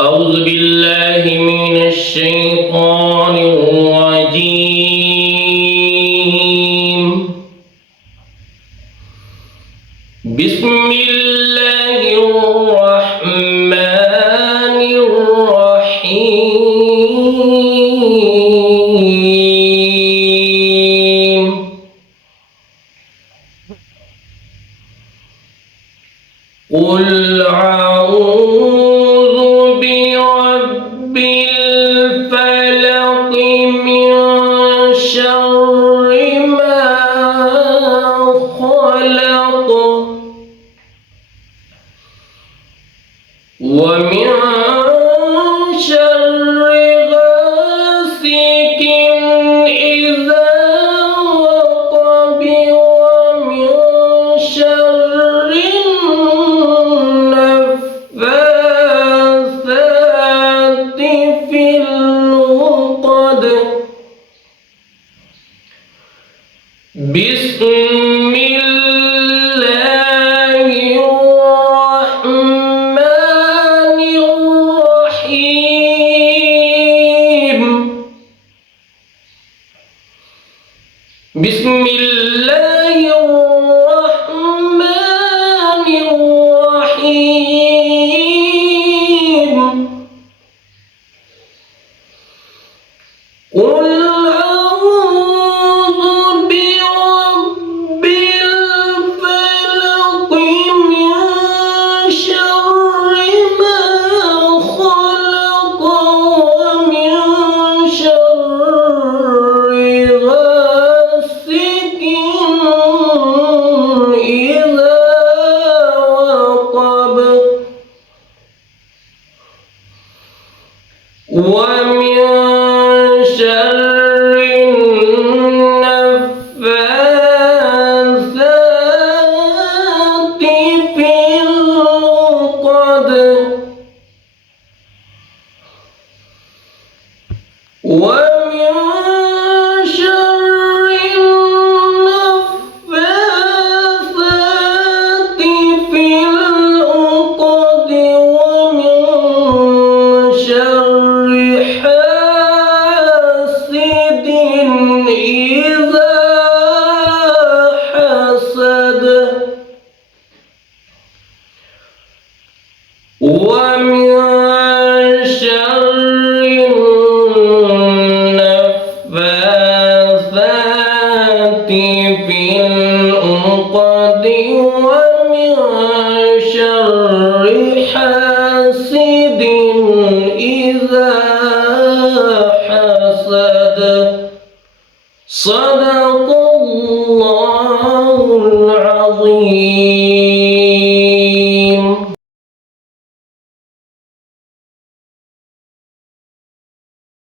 أعوذ بالله من الشيطان الرجيم. بسم الله الرحمن الرحيم. قل أعوذ برب الفلق من شر ما خلق ومن شر غاسق إذا وقب ومن شر النفاثات في العقد. بسم الله الرحمن الرحيم. بسم الله الرحمن الرحيم. قل أعوذ برب الفلق من شر ما خلق ومن شر غاسق إذا وقب ومن شر النفاثات في العقد ومن شر النفاثات في العقد ومن شر حاسد إذا حسد ومن شر النفاثات في العقد ومن شر حاسد إذا حسد. صدق